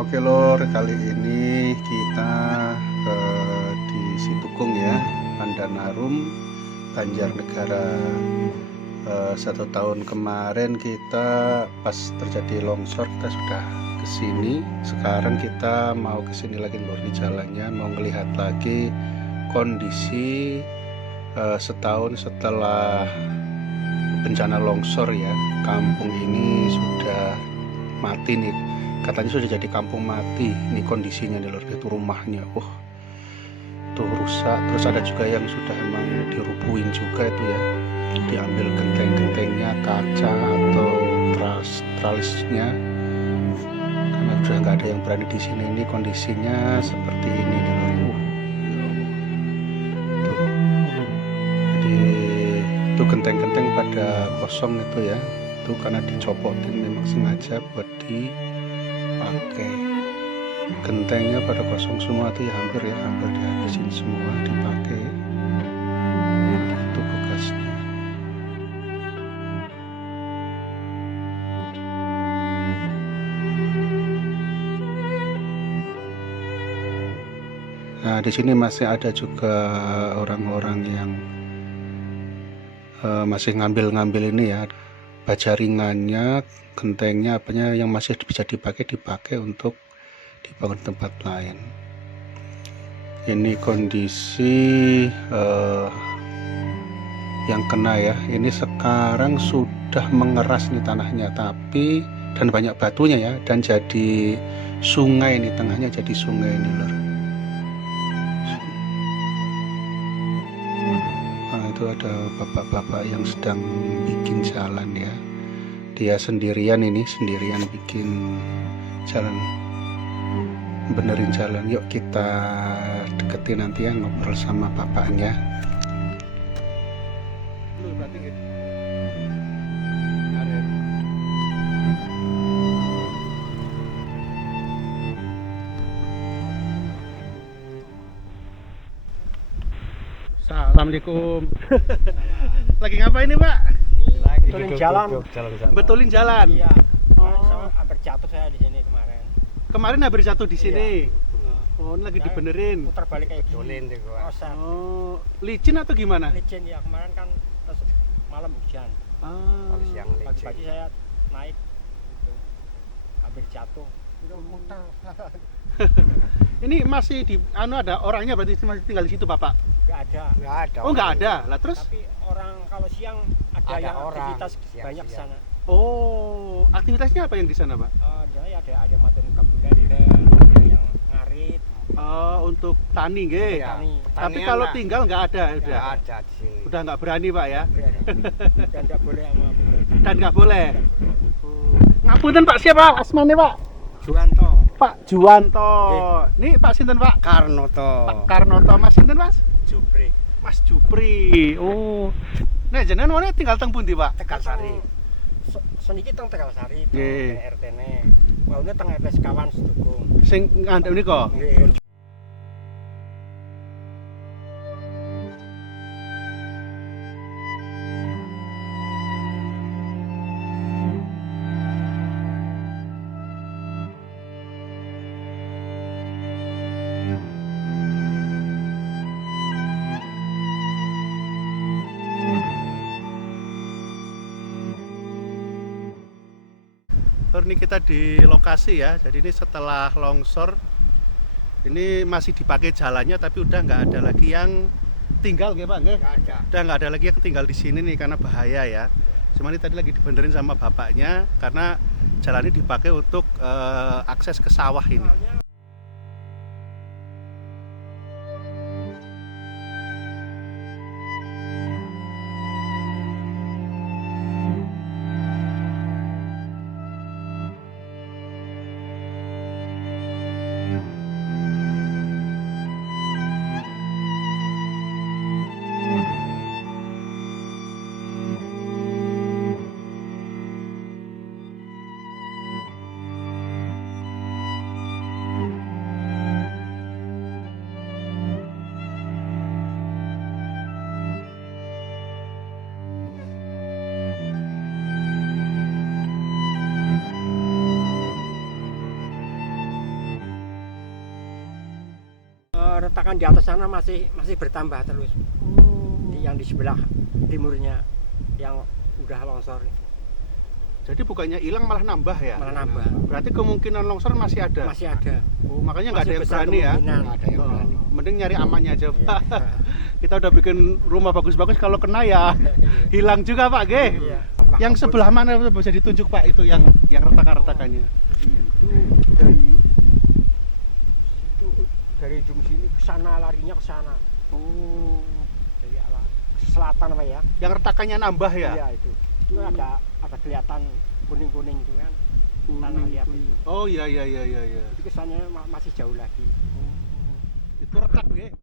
Oke lor, kali ini kita di Situkung ya, Pandanarum, Banjarnegara. 1 tahun kemarin kita pas terjadi longsor kita sudah kesini. Sekarang kita mau kesini lagi lor, di jalannya mau melihat lagi kondisi setahun setelah bencana longsor ya. Kampung ini sudah mati nih, katanya sudah jadi kampung mati. Ini kondisinya nih lor, itu rumahnya tuh rusak. Terus ada juga yang sudah emang dirubuhin juga itu ya, diambil genteng-gentengnya, kaca atau tralisnya, karena sudah nggak ada yang berani di sini. Ini kondisinya seperti ini nih lor. Tuh. Jadi itu genteng-genteng pada kosong itu ya, itu karena dicopotin memang sengaja buat dipakai. Gentengnya pada kosong semua tuh ya, hampir dihabisin semua, dipakai. Itu bekasnya. Nah, di sini masih ada juga orang-orang yang masih ngambil ini ya, baja ringannya, gentengnya, apanya yang masih bisa dipakai untuk dibangun tempat lain. Ini kondisi yang kena ya. Ini sekarang sudah mengeras nih tanahnya, tapi dan banyak batunya ya, dan jadi sungai nih, tengahnya jadi sungai ini lor. Nah, itu ada bapak-bapak yang sedang bikin jalan ya. Dia sendirian bikin jalan, benerin jalan. Yuk kita deketin nanti ya, ngobrol sama bapaknya. Assalamualaikum. Lagi ngapain nih Pak? Lagi Betulin jalan. Betulin jalan. Iya. Oh. Hampir jatuh saya di sini kemarin. Kemarin hampir jatuh di sini. Iya. Oh, ini lagi dibenerin. Putar balik kayak gini. Betulin tuh gua. Rosak. Oh, licin atau gimana? Licin ya, kemarin kan pas malam hujan. Ah. Kalau siang licin. Pagi-pagi saya naik gitu. Hampir jatuh. Itu muter. Ini masih ada orangnya, berarti masih tinggal di situ Bapak? Enggak ada. Nggak ada. Oh, nggak ada. Lah terus? Tapi orang kalau siang ada yang orang aktivitas siang-siang. banyak ke sana. Oh, aktivitasnya apa yang di sana Pak? Ada matun kabunda, ada yang ngarit, Oh, untuk tani nggih. Iya. tani. Tapi Pertanian kalau lah. tinggal nggak ada, udah. Nggak ada di sini. Udah nggak berani Pak ya? Dan enggak boleh sama pemerintah. Dan nggak boleh. Oh. Ngapunten Pak, siapa asmane Pak? Juanto. Pak Juwanto. Nih Pak sinten Pak? Karnoto. Pak Karnoto. Mas sinten Mas? Jupri. Mas Jupri. Oh. Nah, jenengan mana tinggal teng pundi Pak? Tegalsari. Seniki teng Tegalsari, Nggih. teng RT-ne. Maune teng RT sekawan Sedukung. Sing ngandhep nika. Nggih. Ini kita di lokasi ya. Jadi ini setelah longsor, ini masih dipakai jalannya, tapi udah nggak ada lagi yang tinggal nggih Pak nggih? Nggak ada. Udah nggak ada lagi yang tinggal di sini nih karena bahaya ya. Cuma ini tadi lagi dibenerin sama bapaknya karena jalan ini dipakai untuk akses ke sawah ini. retakan di atas sana masih bertambah terus. Yang di sebelah timurnya yang udah longsor. Jadi bukannya hilang malah nambah ya? Malah nambah. Berarti kemungkinan longsor masih ada? Masih ada. Oh, makanya nggak ada Masih yang besar berani ya? kemungkinan. Nggak ada yang berani. Mending nyari amannya aja, Iya. Pak. Kita udah bikin rumah bagus-bagus, kalau kena ya hilang juga, Pak, Ge. Iya. Yang sebelah mana bisa ditunjuk, Pak, itu yang retakan-retakannya? Itu dari ujung sini ke sana, larinya ke sana. Oh, Dari arah selatan apa ya? yang retakannya nambah ya? Iya itu. Itu ada kelihatan kuning-kuning itu kan. Tanah liat itu. Oh, iya. Jadi kesannya masih jauh lagi. Itu retak, Ge.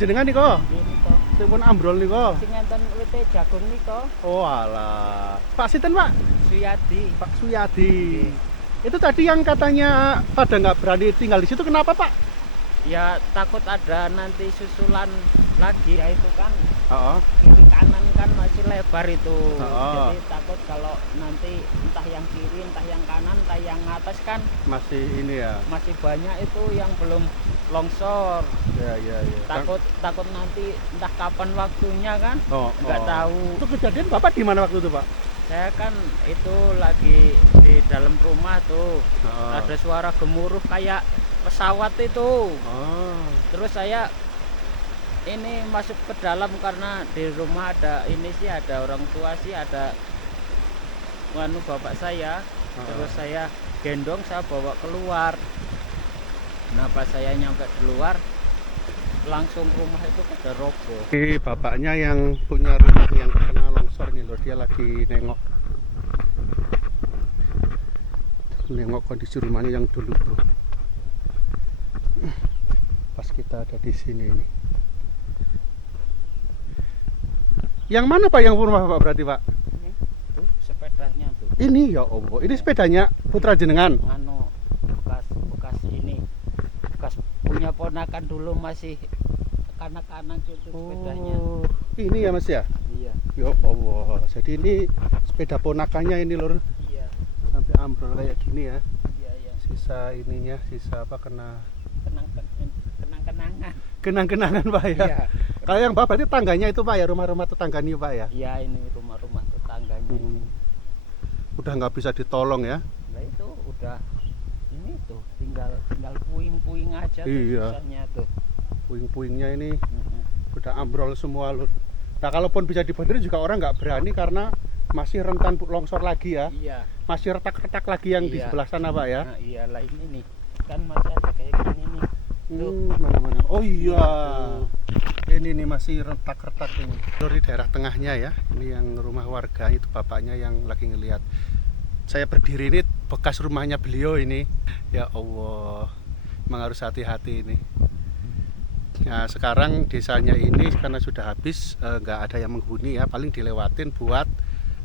Jenengan nih kok, sing pun ambrol nih kok. Sing enten wite jagung nika Oh alah, Pak Sinten, Pak? Suyadi. Pak Suyadi. Itu tadi yang katanya pada nggak berani tinggal di situ, kenapa, Pak? Ya takut ada nanti susulan lagi. Ya itu kan Oh, kiri kanan kan masih lebar itu. Oh. Jadi takut kalau nanti entah yang kiri, entah yang kanan, entah yang atas kan masih ini ya. masih banyak itu yang belum longsor. Ya. Takut nanti entah kapan waktunya kan. Nggak tahu. Itu kejadian Bapak di mana waktu itu, Pak? Saya kan itu lagi di dalam rumah tuh. Oh. Ada suara gemuruh kayak pesawat itu. Oh. Terus saya ini masuk ke dalam karena di rumah ada ini sih, ada orang tua sih, ada bapak saya. Terus saya gendong, saya bawa keluar. Nah pas saya nyampe keluar langsung rumah itu pada roboh. Ini bapaknya yang punya rumah yang kena longsor nih loh, dia lagi nengok kondisi rumahnya yang dulu tuh. Pas kita ada di sini ini. Yang mana, Pak, yang rumah Pak berarti, Pak? Ini tuh sepedanya tuh. Ini ya Allah, ini sepedanya putra jenengan. Anu bekas ini bekas punya ponakan dulu, masih kanak-kanak itu sepedanya. Oh, ini ya Mas ya? Iya. Ya Allah, jadi ini sepeda ponakannya ini lur, Iya. sampai ambrol kayak gini ya. Iya. Sisa ininya, sisa apa, kena Kenang-kenangan. kenang-kenangan, Pak ya. Iya. Kalau yang Bapak berarti tangganya itu, Pak ya, rumah-rumah tetangga nih, Pak ya. Iya, ini rumah-rumah tetangganya. Udah nggak bisa ditolong ya. Nah itu udah ini tuh tinggal puing-puing aja tuh Iya. sisanya tuh. Puing-puingnya ini udah ambrol semua lur. Nah, kalaupun bisa dibenerin juga orang nggak berani karena masih rentan longsor lagi ya. Iya. Masih retak-retak lagi yang di Iya. sebelah sana, Pak ya. Nah, iyalah ini nih. Kan masih ada kayak gini nih. Tuh. Mana-mana. Oh iya. Ini nih masih retak-retak ini. Lur, di daerah tengahnya ya. Ini yang rumah warga, itu bapaknya yang lagi ngelihat. Saya berdiri ini bekas rumahnya beliau ini. Ya Allah. Memang harus hati-hati ini. Nah, sekarang desanya ini karena sudah habis, nggak ada yang menghuni ya, paling dilewatin buat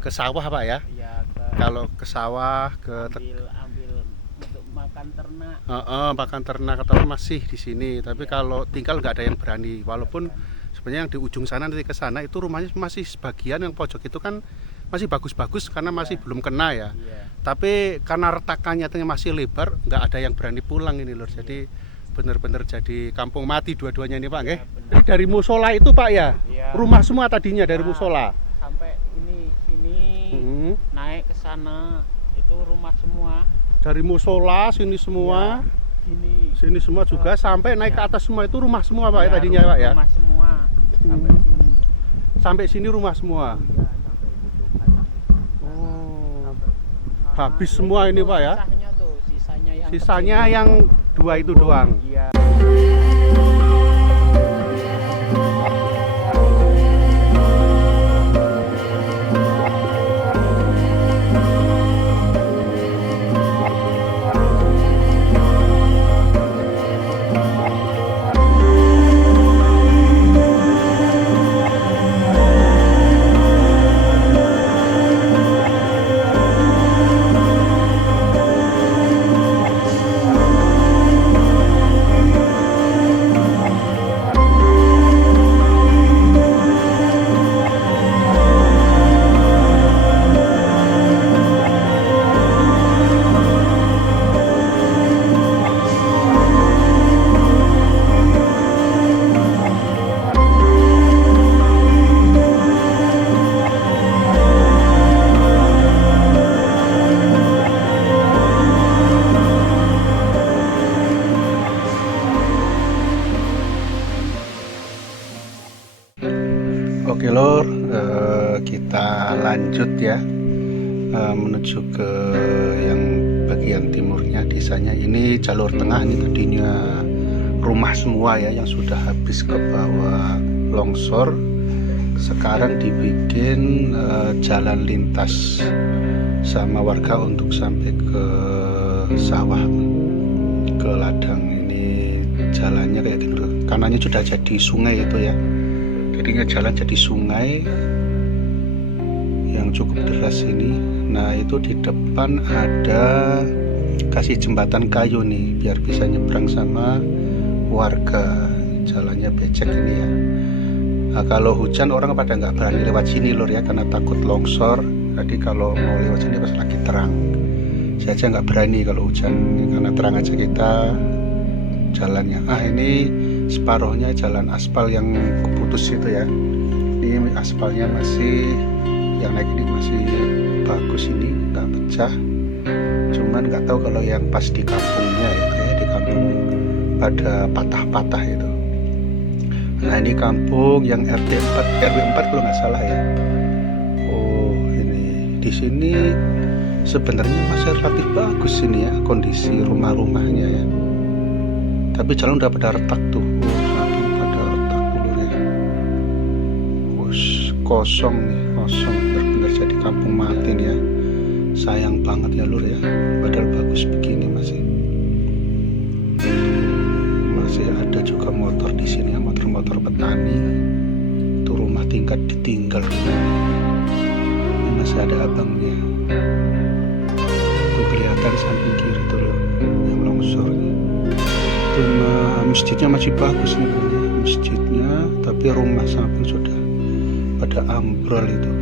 ke sawah, Pak ya. Iya, Kalau ke sawah, ke ambil untuk makan ternak. makan ternak atau masih di sini. Tapi kalau tinggal nggak ada yang berani. Walaupun sebenarnya yang di ujung sana nanti ke sana itu rumahnya masih sebagian, yang pojok itu kan masih bagus-bagus karena masih belum kena ya. Iya. Tapi karena retakannya masih lebar, nggak ada yang berani pulang ini lur. Jadi benar-benar jadi kampung mati dua-duanya ini, Pak nggih. Jadi dari musola itu, Pak ya. Iya. Rumah semua tadinya dari Nah, musola. Sampai sini naik ke sana itu rumah semua. Dari musola sini semua. Sini semua juga sampai naik ke atas semua itu rumah semua, Pak ya, tadinya, Pak ya. Rumah semua sampai sini. Sampai sini rumah semua. Iya, sampai itu tuh kadang itu. Oh. Sampai Habis semua ini, Pak ya. Sisanya tuh, yang Sisanya kecil. yang dua itu doang. Iya. menuju ke yang bagian timurnya desanya. Ini jalur tengah, ini tadinya rumah semua ya yang sudah habis ke bawah longsor. Sekarang dibikin jalan lintas sama warga untuk sampai ke sawah, ke ladang. Ini jalannya kayak gini, kanannya sudah jadi sungai itu ya, jadinya jalan jadi sungai yang cukup deras ini. Nah itu di depan ada kasih jembatan kayu nih biar bisa nyebrang sama warga. Jalannya becek ini ya. Nah, kalau hujan orang pada nggak berani lewat sini lur ya, karena takut longsor. Jadi kalau mau lewat sini pas lagi terang, saya aja nggak berani kalau hujan, karena terang aja kita jalannya. Ini separuhnya jalan aspal yang keputus itu ya. Ini aspalnya masih, yang naik ini masih bagus, ini nggak pecah. Cuman nggak tahu kalau yang pas di kampungnya ya, kayak di kampung pada patah-patah itu. Nah ini kampung yang RT 4, RW 4 kalau nggak salah ya. Oh ini di sini sebenarnya masih relatif bagus ini ya kondisi rumah-rumahnya ya. Tapi jalan udah pada retak tuh, samping pada retak dulu ya. Kosong nih, kosong, benar-benar jadi kampung mati nih ya. Sayang banget ya lur ya, padahal bagus begini masih. Masih ada juga motor di sini ya, motor-motor petani. Itu rumah tingkat ditinggal rumahnya. Ini masih ada abangnya. Tuh kelihatan samping kiri tuh loh, yang longsor nih. Itu masjidnya masih bagus nih ya, masjidnya, tapi rumah samping sudah pada ambrol itu.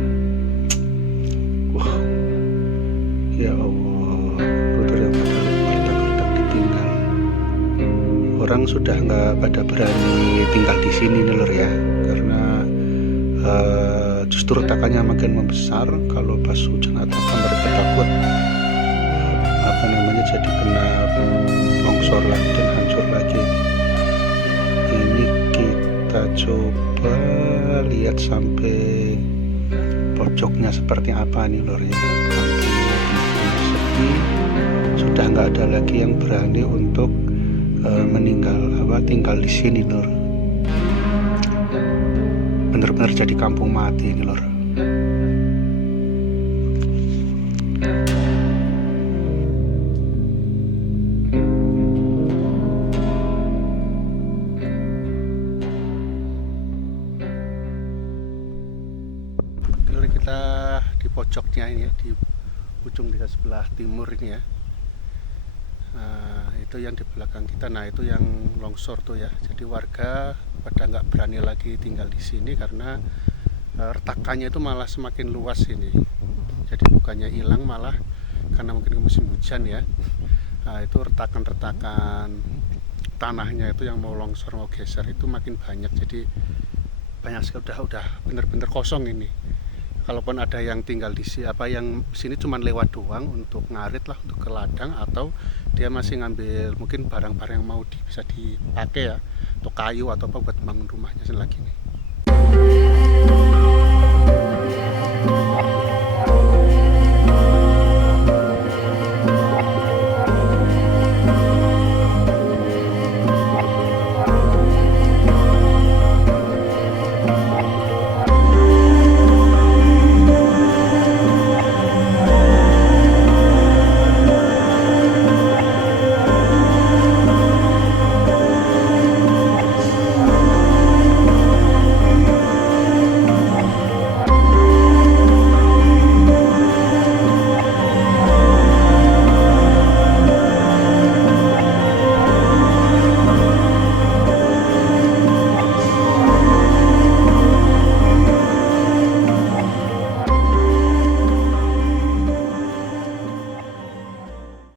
Wah, ya Allah, udah yang pada retak-retak ditinggal. Orang sudah nggak pada berani tinggal di sini nih lur ya, karena justru retakannya makin membesar. Kalau pas hujan atau mereka takut jadi kena longsor lagi dan hancur lagi. Ini kita coba lihat sampai pojoknya seperti apa nih lur ya. Sepi, sudah nggak ada lagi yang berani untuk tinggal di sini lur. Bener-bener jadi kampung mati ini lur. Kita di pojoknya ini ya, di ujung di sebelah timur ini ya. Nah, itu yang di belakang kita. Nah itu yang longsor tuh ya. Jadi warga pada nggak berani lagi tinggal di sini karena retakannya itu malah semakin luas ini. Jadi bukannya hilang, malah karena mungkin musim hujan ya. Nah itu retakan-retakan tanahnya itu yang mau longsor, mau geser itu makin banyak. Jadi banyak sekali, udah bener-bener kosong ini. Kalaupun ada yang tinggal di sini cuma lewat doang untuk ngarit lah, untuk ke ladang, atau dia masih ngambil mungkin barang-barang yang mau bisa dipakai ya, atau kayu atau apa buat bangun rumahnya lagi nih.